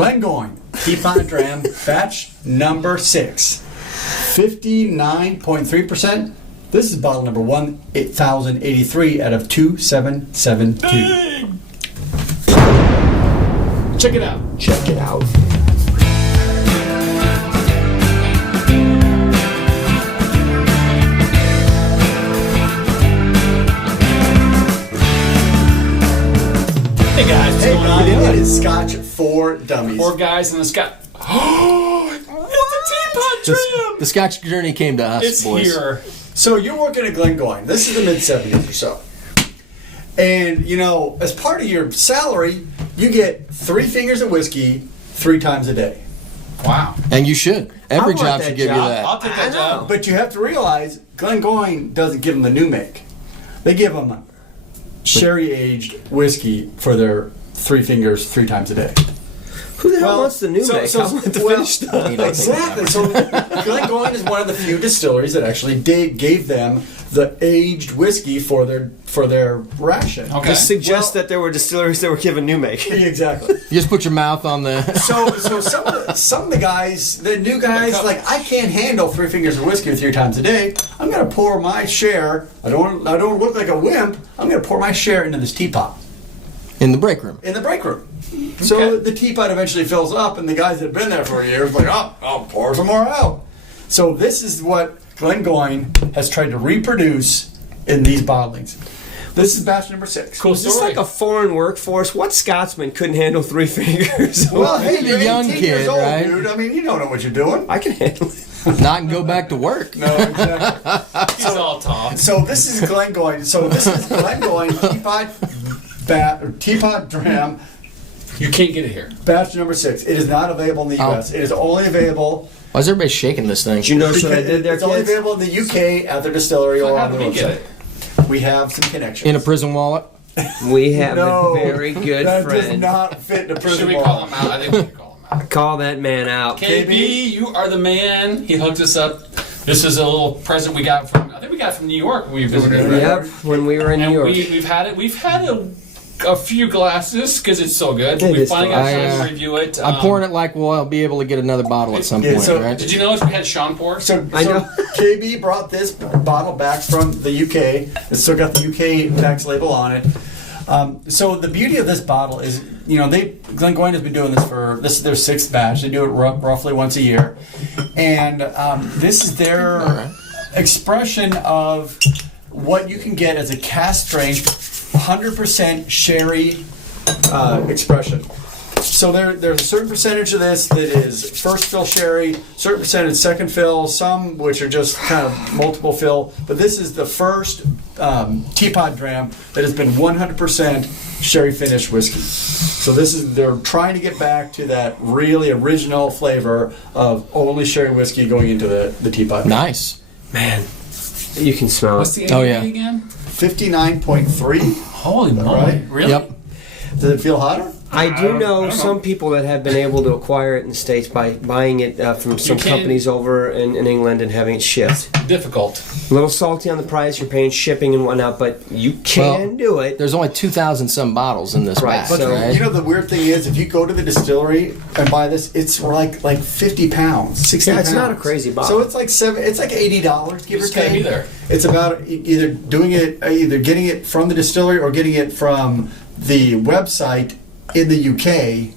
Glengoyne Teapot Dram, batch number 6. 59.3%. This is bottle number 1083 out of 2772. Check it out. Check it out. Hey guys, what's going on? It is Scotch for Dummies. 4 guys in the Scotch. Oh, it's a teapot trim. The Scotch journey came to us, It's boys. here. So you're working at Glengoyne. This is the mid-70s or so. And, you know, as part of your salary, you get 3 fingers of whiskey 3 times a day. Wow. And you should. Every I want job that should give you job. that. I'll take that job. But you have to realize Glengoyne doesn't give them the new make. They give them sherry-aged whiskey for their 3 fingers 3 times a day. Who the hell wants the new make? I want the finished stuff. Exactly. So Glengoyne is one of the few distilleries that actually gave them the aged whiskey for their ration. Okay. This suggests that there were distilleries that were given new make. Exactly. You just put your mouth on the... So some of the guys, the new guys, like, I can't handle 3 fingers of whiskey 3 times a day. I'm gonna pour my share. I don't look like a wimp. I'm gonna pour my share into this teapot in the break room. in the break room. So the teapot eventually fills up, and the guys that have been there for years like, oh, I'll pour some more out. So this is what Glengoyne has tried to reproduce in these bottlings. This is batch number 6. Cool Is this story. like a foreign workforce? What Scotsman couldn't handle 3 fingers? Well, hey, He's a you're young 18 years kid, old, right? dude. I mean, you don't know what you're doing. I can handle it. Not and go back to work. No, exactly. He's all talk. So this is Glengoyne. So this is Glengoyne Teapot Dram, You can't get it here. batch number 6. It is not available in the U.S. It is only available. Why is everybody shaking this thing? Did you notice what I did there, It's only kids? available in the UK at their distillery or How on did their we get website. it? We have some connections. In a prison wallet? We have No, a very good that does friend. not fit in a prison Should we wall. call him out? I think we should call him out. Call that man out. KB, you are the man. He hooked us up. This is a little present we got from, I think we got from New York when we visited. right? Yep, when we were in And New York. we've had a few glasses because it's so good. It We is finally got a delicious. chance to review it. I'm pouring it like we'll be able to get another bottle at some Yeah, point, so- right? Did you notice we had Sean pour? So I know. KB brought this bottle back from the UK. It's still got the UK tax label on it. So the beauty of this bottle is, you know, Glengoyne has been doing this this is their 6th batch. They do it roughly once a year, and this is their expression of what you can get as a cask strength, 100% sherry expression. So there's a certain percentage of this that is first fill sherry, certain percentage second fill, some which are just kind of multiple fill. But this is the first teapot dram that has been 100% sherry finished whiskey. So they're trying to get back to that really original flavor of only sherry whiskey going into the teapot. Nice. Man, you can smell What's it. the Oh, ABV yeah. again? 59.3. Holy moly. Right? Really? Yep. Does it feel hotter? I do I know don't some know. people that have been able to acquire it in the States by buying it from some can- companies over in England and having it shipped. Difficult. A little salty on the price, you're paying shipping and whatnot, but you can do it. There's only 2,000 some bottles in this Right, batch, But so- right? you know the weird thing is, if you go to the distillery and buy this, it's like 50 pounds, 60 Yeah, pounds. it's not a crazy bottle. So it's like $80, give or It's gotta take. be there. It's about either getting it from the distillery or getting it from the website in the UK,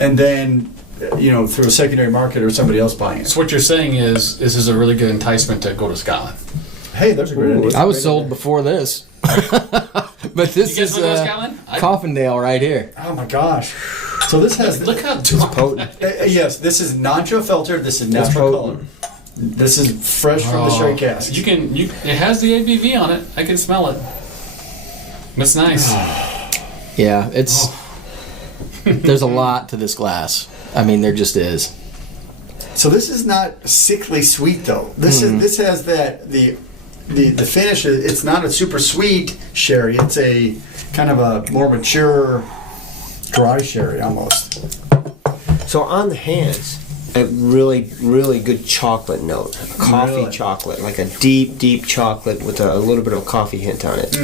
and then through a secondary market or somebody else buying it. So what you're saying is this is a really good enticement to go to Scotland. Hey, there's a great idea. I was sold before this. But this You guys is wanna go to Scotland? Coffindale right here. Oh my gosh! So this has Look how potent. yes, this is non-chill filtered. This is natural color. potent. This is fresh from the sherry cask. It has the ABV on it. I can smell it. It's nice. Yeah, it's... There's a lot to this glass. I mean, there just is. So this is not sickly sweet though. This has that the finish. It's not a super sweet sherry. It's a kind of a more mature dry sherry almost. So on the hands, a really, really good chocolate note. A coffee Really? chocolate, like a deep, deep chocolate with a little bit of a coffee hint on it.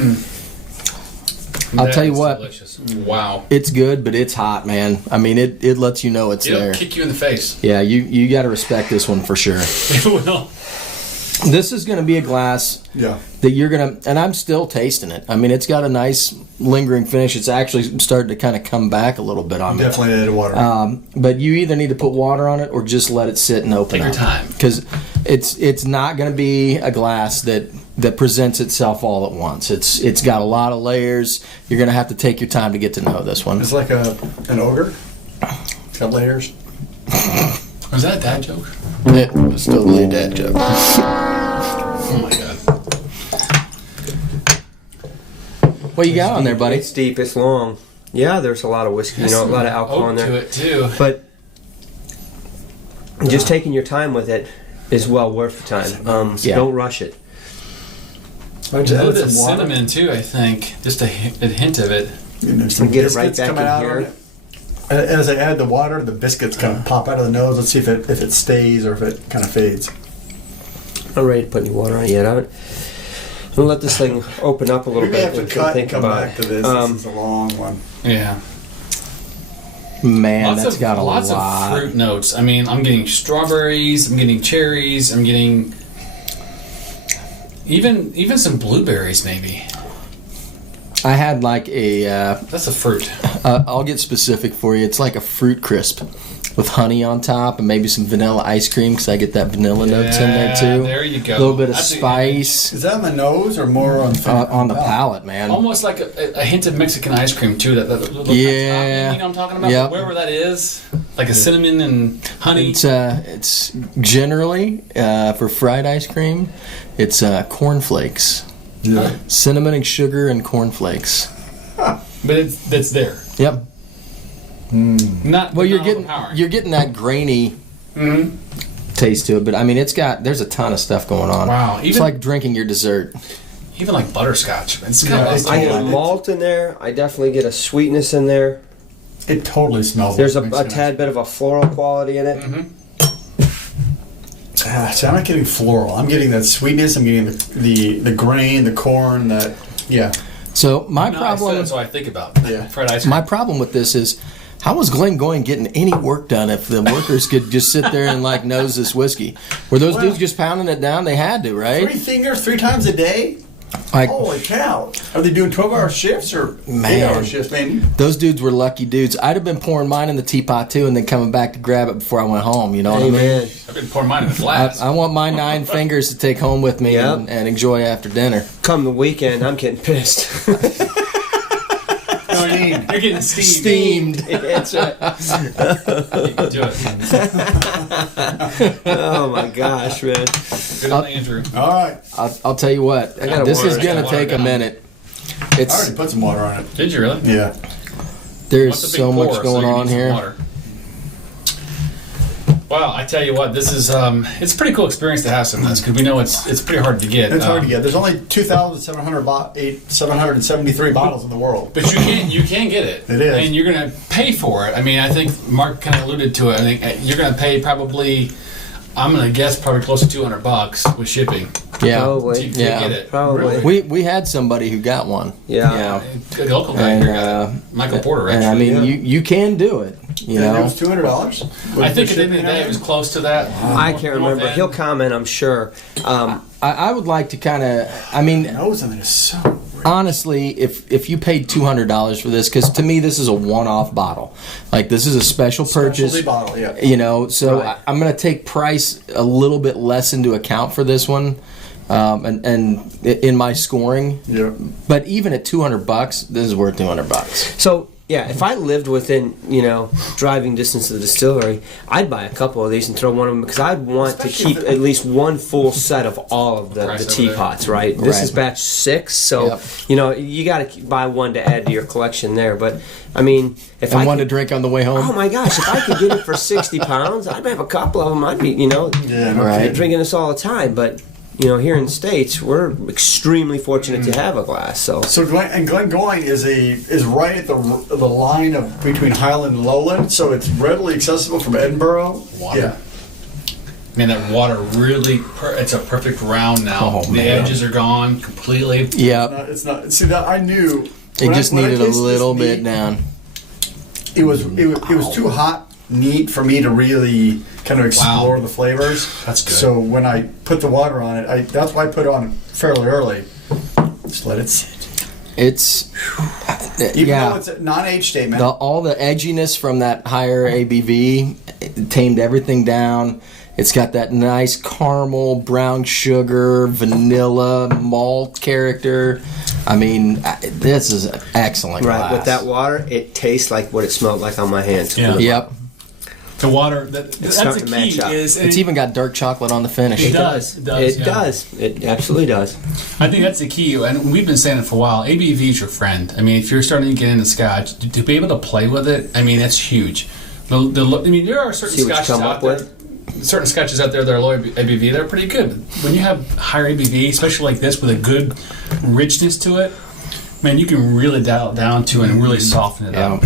I'll tell you what. Delicious. Wow. It's good, but it's hot, man. I mean, it lets you know it's It'll there. kick you in the face. Yeah, you got to respect this one for sure. It will. This is going to be a glass Yeah. that you're going to, and I'm still tasting it. I mean, it's got a nice lingering finish. It's actually starting to kind of come back a little bit on me. Definitely added water. But you either need to put water on it or just let it sit and open Take your up. time. Because it's not going to be a glass that presents itself all at once. It's got a lot of layers. You're going to have to take your time to get to know this one. It's like an ogre. It's got layers. Was that a dad joke? It was totally a dad joke. Oh my god. What you got on there, buddy? It's deep. It's long. Yeah, there's a lot of whiskey. A lot of alcohol in oak there. to it too. But just taking your time with it is well worth the time. Yeah. Don't rush it. I A just little added bit of some water. cinnamon too, I think. Just a hint of it. And there's some And get it right biscuits back coming in out here. on it. As I add the water, the biscuits kind of pop out of the nose. Let's see if it stays or if it kind of fades. I'm not ready to put any water on it yet. I'm gonna let this thing open up a little We may bit. have to and cut and think come about back it. to this. This is a long one. Yeah. Man, that's got a lots lot. of fruit notes. I mean, I'm getting strawberries. I'm getting cherries. I'm getting even some blueberries, maybe. I had like a. That's a fruit. I'll get specific for you. It's like a fruit crisp with honey on top and maybe some vanilla ice cream because I get that vanilla notes in there too. There you go. A little bit of That's spice Is that on the nose or more on on the palate, man. almost like a hint of Mexican ice cream too. That little Yeah. you know what I'm talking about? Yep. Wherever that is, like a cinnamon and honey. It's generally for fried ice cream. It's cornflakes, Yeah. cinnamon and sugar and cornflakes. But it's there. Yep. Not Well, you're not getting overpowering. that grainy taste to it, but I mean, there's a ton of stuff going on. Wow, It's even- like drinking your dessert. Even like butterscotch. It's kind Yeah, of it's I get a Yeah. malt in there. I definitely get a sweetness in there. It totally smells. There's like a Mexican tad bit of a floral quality in it. See, I'm not getting floral. I'm getting that sweetness. I'm getting the grain, the corn. That So my No, problem, that's what I think about. Yeah. Fried ice cream. my problem with this is, how was Glengoyne getting any work done if the workers could just sit there and like nose this whiskey? Were those Well- dudes just pounding it down? They had to, right? 3 fingers 3 times a day. Like Holy cow! Are they doing 12-hour shifts or Man. 8-hour shifts? Man, those dudes were lucky dudes. I'd have been pouring mine in the teapot too, and then coming back to grab it before I went home. You know what I mean? Amen. I've been pouring mine in a glass. I want my 9 fingers to take home with me Yep. and enjoy after dinner. Come the weekend, I'm getting pissed. You're getting steamed. That's right. You can do it. Oh my gosh, man. Good on Andrew. all right. I'll tell you what. I gotta This water is it gonna down. take a minute. I It's already put some water on it. Did you really? Yeah. there's What's the big so pour, much going you on need some here. water. Well, I tell you what, this is it's a pretty cool experience to have some of this because we know it's pretty hard to get. It's hard to get. There's only 773 bottles in the world. But you can get it. It is. And you're going to pay for it. I mean, I think Mark kind of alluded to it. I think you're going to pay probably, I'm going to guess probably close to $200 with shipping Yeah. Probably. to Yeah. get it. Probably. We had somebody who got one. Yeah. A local guy And, here got it. Michael Porter, And actually. I mean, you can do it. You And it know. was $200. I think at the end of the day, it was close to that. I can't remember. North He'll end. comment, I'm sure. I would like to kind of. I mean, The nose on it is so rich. honestly, if you paid $200 for this, because to me this is a one-off bottle. Like this is a special purchase. Specialty bottle, yeah. You know, so Right. I'm going to take price a little bit less into account for this one, and in my scoring. Yeah. But even at $200, this is worth $200. So, yeah, if I lived within, driving distance of the distillery, I'd buy a couple of these and throw one of them because I'd want to Especially keep if the- at least one full set of all of the Price over teapots, right? This Right. is batch 6, so, Yep. you got to buy one to add to your collection there. But, I mean, if And I one to could, drink on the way home. oh my gosh, if I could get it for 60 pounds, I'd have a couple of them. I'd be, Yeah, no Right. kidding. drinking this all the time. But, here in the States, we're extremely fortunate to have a glass, so. So Glengoyne is right at the line of between Highland and Lowland, so it's readily accessible from Edinburgh. Water. Yeah. Man, that water really, it's a perfect round now. Oh, the man. edges are gone completely. Yeah. It's not. See that I knew It just when I needed a tasted little this bit neat, down. It was too hot neat for me to really kind of explore the flavors. That's good. So when I put the water on it, that's why I put it on fairly early. Just let it sit. It's Even though it's a non-age statement. all the edginess from that higher ABV tamed everything down. It's got that nice caramel, brown sugar, vanilla, malt character. I mean, this is an excellent Right, glass. with that water, it tastes like what it smelled like on my hands. Yeah. Yep. The water, that's starting the to match key. up. It's even got dark chocolate on the finish. It does. It Yeah. does. It absolutely does. I think that's the key, and we've been saying it for a while. ABV is your friend. I mean, if you're starting to get into Scotch, to be able to play with it, I mean, that's huge. I mean, there are certain See what you Scotches come out up there. with? Certain Scotches out there that are low ABV, they're pretty good. But when you have higher ABV, especially like this with a good richness to it, man, you can really dial it down to and really soften it up.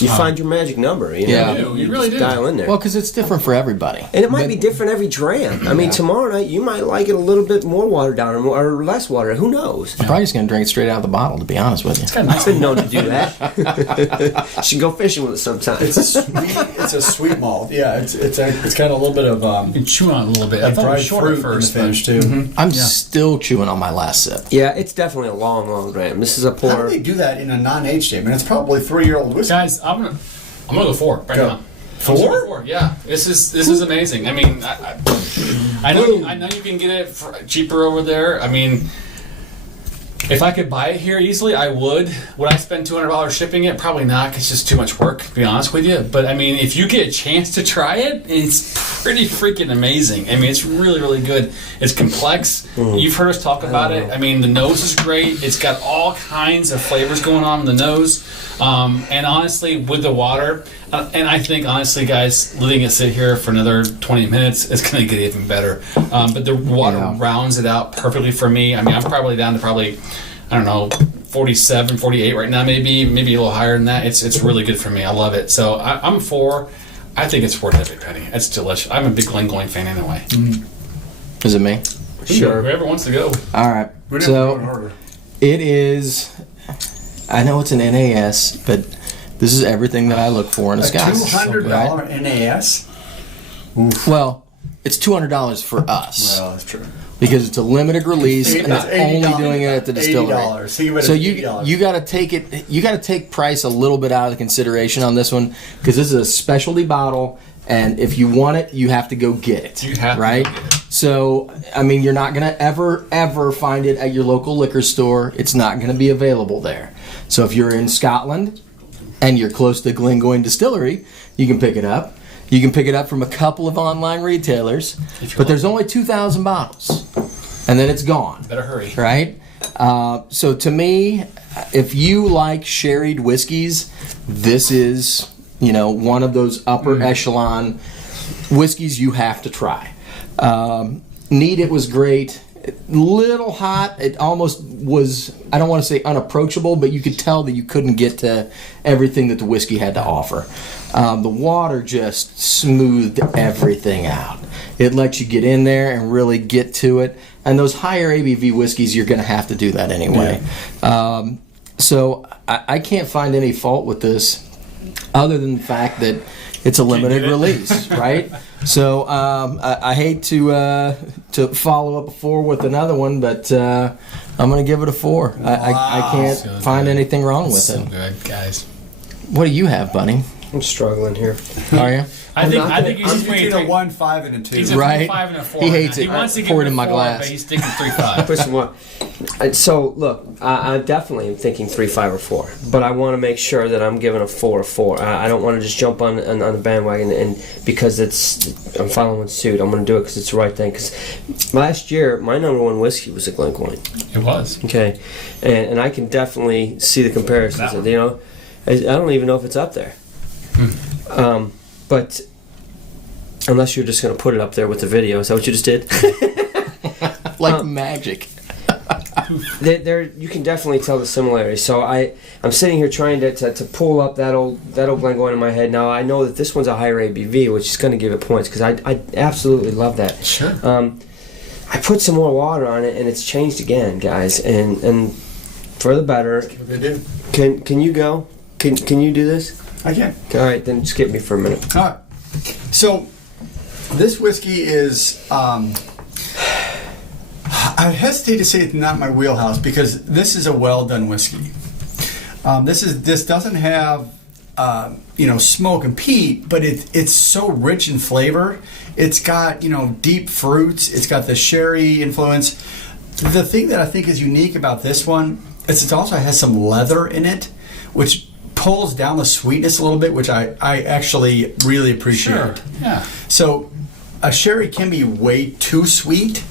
You find your magic number. You know? Yeah. You really just do. dial in there. Well, because it's different for everybody. And it might be different every dram. I mean, tomorrow night you might like it a little bit more watered down or less water. Who knows? I'm probably just going to drink it straight out of the bottle, to be honest with you. It's kind of I've been known to do that. Should go fishing with it sometime. It's a sweet malt. Yeah, it's got a little bit of You can chew on it a little bit. I like thought it dried was short fruit at in the first, finish but too. I'm still chewing on my last sip. Yeah, it's definitely a long, long dram. This is a How pour. do they do that in a non-age statement? It's probably 3-year-old whiskey. guys, I'm gonna go 4 right Go. now. 4? I'm going 4. Yeah, this is amazing. I mean, I know you can get it for cheaper over there. I mean, if I could buy it here easily, I would. Would I spend $200 shipping it? Probably not. 'Cause it's just too much work, to be honest with you. But I mean, if you get a chance to try it, it's pretty freaking amazing. I mean, it's really, really good. It's complex. You've heard us talk about it. I mean, the nose is great. It's got all kinds of flavors going on in the nose. And honestly, with the water, and I think honestly, guys, letting it sit here for another 20 minutes is going to get even better. But the water rounds it out perfectly for me. I mean, I'm probably down to I don't know, 47, 48 right now, maybe a little higher than that. It's really good for me. I love it. So I'm 4. I think it's worth every penny. It's delicious. I'm a big Glengoyne fan anyway. Is it me? Sure. Whoever wants to go. All right. We didn't So go in order. it is. I know it's an NAS, but this is everything that I look for in a A Scotch. $200 right? NAS. Well, it's $200 for us Well, that's true. because it's a limited release and That's it's only $80. doing it at the distillery. $80. Think of it So as you $80. got to take it. You got to take price a little bit out of the consideration on this one because this is a specialty bottle, and if you want it, you have to go get it. You have to right. go get it. So I mean, you're not gonna ever find it at your local liquor store. It's not gonna be available there. So if you're in Scotland and you're close to Glengoyne Distillery, you can pick it up. You can pick it up from a couple of online retailers, but there's only 2,000 bottles, and then it's gone. Better hurry. Right? So to me, if you like sherried whiskeys, this is, one of those upper echelon whiskeys you have to try. Neat, it was great. Little hot. It almost was, I don't want to say unapproachable, but you could tell that you couldn't get to everything that the whiskey had to offer. The water just smoothed everything out. It lets you get in there and really get to it. And those higher ABV whiskeys, you're going to have to do that anyway. Yeah. So I can't find any fault with this other than the fact that it's a limited release, right? So I hate to follow up a 4 with another one, but I'm going to give it a 4. I can't So find good. anything wrong with So it. good, guys. What do you have, Bunny? I'm struggling here. Are you? I think he's I'm between between a 1, 5, and a 2. He's a Right. 5 and a 4. He hates He it. wants to Pour give it in my 4, glass. but he's sticking 3.5. Put some more. So look, I definitely am thinking 3, 5, or 4, but I want to make sure that I'm giving a 4 or 4. I don't want to just jump on the bandwagon and because I'm following suit. I'm going to do it because it's the right thing. Because last year my number 1 whiskey was a Glengoyne. It was. Okay, and I can definitely see the comparisons. That one. I don't even know if it's up there. But unless you're just going to put it up there with the video, is that what you just did? Like magic. There, you can definitely tell the similarities. So I'm sitting here trying to pull up that old Glengoyne in my head. Now I know that this one's a higher ABV, which is going to give it points because I absolutely love that. Sure. I put some more water on it and it's changed again, guys. And for the better. What they do. Can you go? Can you do this? I can. All right, then skip me for a minute. All right. So this whiskey is. I hesitate to say it's not my wheelhouse because this is a well done whiskey. This doesn't have smoke and peat, but it's so rich in flavor. It's got deep fruits. It's got the sherry influence. The thing that I think is unique about this one is it also has some leather in it, which pulls down the sweetness a little bit, which I actually really appreciate. Sure. Yeah. So a sherry can be way too sweet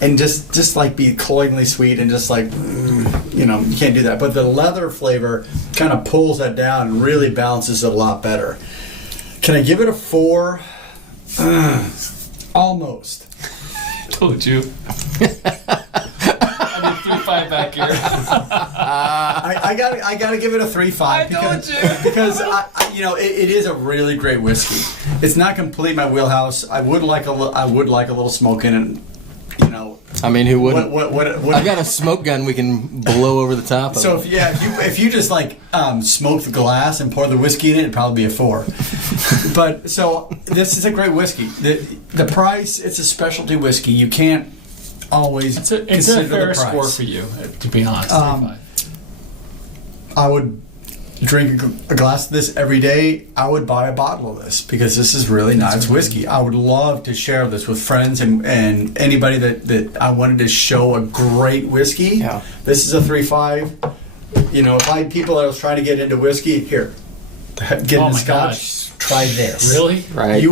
and just like be cloyingly sweet and just like you can't do that. But the leather flavor kind of pulls that down and really balances it a lot better. Can I give it a 4? Almost. Told you. I need 3.5 back here. I gotta give it a 3.5 because it is a really great whiskey. It's not completely my wheelhouse. I would like a little smoke in it. I mean, who wouldn't? What I've got a smoke gun we can blow over the top of. So if you just like smoke the glass and pour the whiskey in it, it'd probably be a 4. But so this is a great whiskey. The price, it's a specialty whiskey. You can't always It's a consider fair the price. score for you, to be honest. 3.5. I would drink a glass of this every day. I would buy a bottle of this because this is really nice whiskey. I would love to share this with friends and anybody that I wanted to show a great whiskey. Yeah. This is a 3.5. If I had people that was trying to get into whiskey, here, get into Scotch. Try this. Really? Right.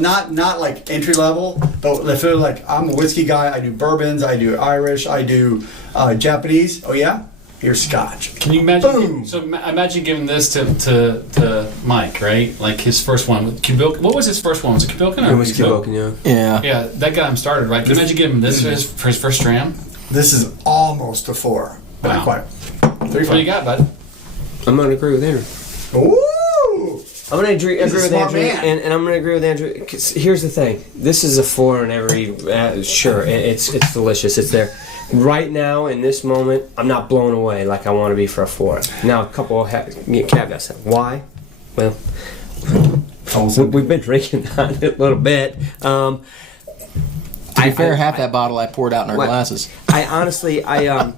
Not like entry level, but if they're like, I'm a whiskey guy. I do bourbons. I do Irish. I do Japanese. Oh yeah. Here's Scotch. Can you imagine? Boom. So imagine giving this to Mike, right? Like his first one with Kubilkin. What was his first one? Was it Kubilkin or It was Kubilkin, Yeah. Yeah, that got him started, right? Can you imagine giving him this for his first dram? This is almost a 4, but not quite. 3.5. What do you got, bud? I'm going to agree with Andrew. Ooh! I'm going to agree with smart Andrew, man. and I'm going to agree with Andrew. 'Cause here's the thing: this is a 4 in every. Sure, it's delicious. It's there. Right now, in this moment, I'm not blown away like I want to be for a 4. Now, a couple of caveats. Why? Well, we've been drinking that a little bit. To be fair, half that bottle I poured out in our glasses. I honestly, I'm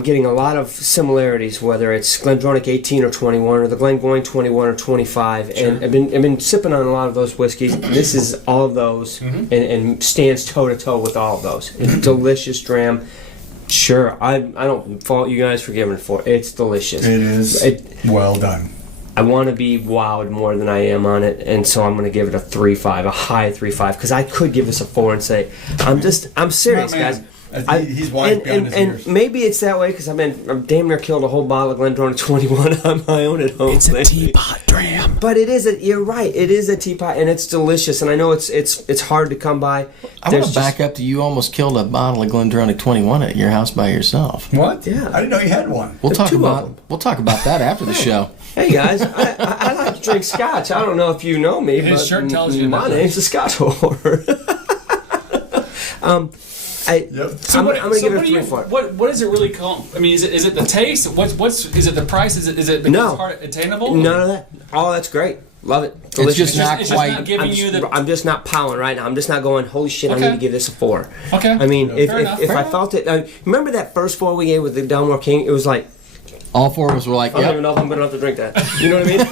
getting a lot of similarities, whether it's Glendronach 18 or 21, or the Glengoyne 21 or 25, and I've been sipping on a lot of those whiskeys. This is all of those, and stands toe to toe with all of those. It's a delicious dram. Sure, I don't fault you guys for giving it 4. It's delicious. It is well done. I want to be wowed more than I am on it, and so I'm going to give it a 3.5, a high 3.5, because I could give this a 4 and say, I'm serious, guys. He's wise beyond his years. And maybe it's that way because I'm damn near killed a whole bottle of Glendronach 21 on my own at home. It's a teapot dram. But you're right, it is a teapot, and it's delicious, and I know it's hard to come by. I want to back up to you almost killed a bottle of Glendronach 21 at your house by yourself. What? Yeah. I didn't know you had one. We'll talk 2 of them. about that after the show. Hey guys, I like to drink Scotch. I don't know if you know me, His but shirt tells you my that. name's the Scotch whore. Yep. I'm going to give it a 3.5. What is it really called? I mean, is it the taste? Is it the price? Is it because No. it's hard attainable? None of that. Oh, that's great. Love it. Delicious. just not It's quite- just not giving you the. I'm just not piling right now. I'm just not going, holy shit, I Okay. need to give this a 4. Okay. I mean, if Fair enough. I felt it... remember that first 4 we gave with the Delmore King? It was like, All 4 of us were like, I don't even yep. know if I'm going to have to drink that. You know what I mean?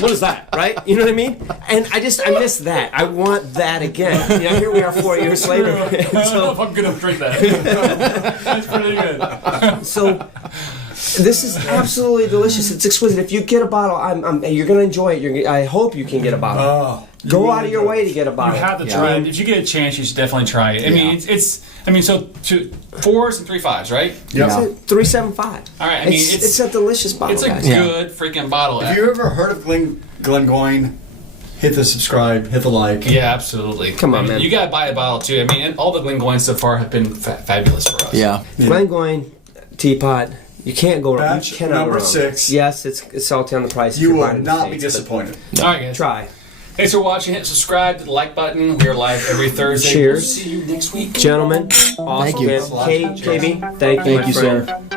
What is that, right? You know what I mean? And I miss that. I want that again. Here we are 4 years later. I don't know if I'm gonna drink that. That's pretty good. So this is absolutely delicious. It's exquisite. If you get a bottle, you're going to enjoy it. I hope you can get a bottle. Oh, Go out of your way to get a You bottle. have to try it. If you get a chance, you should definitely try it. I mean, so 4s and 3.5s, right? Yep. Yeah. 375. All right. I mean, it's a delicious bottle. It's a guys. good freaking bottle. If you ever heard of Glengoyne, hit the subscribe, hit the like. Yeah, absolutely. Come on, I mean, man. You gotta buy a bottle too. I mean, and all the Glengoyne so far have been fabulous for us. Yeah. Glengoyne Teapot. You can't go wrong. Batch You cannot number go wrong. 6. Yes, it's salty on the price. You if you're will buying it in not the be States, but disappointed. All right, guys. Try. Thanks for watching. Hit subscribe to the like button. We are live every Thursday. Cheers. We'll see you next week. Gentlemen, awesome. Thank you. Man. KB, thank you, Thank my you, friend. sir.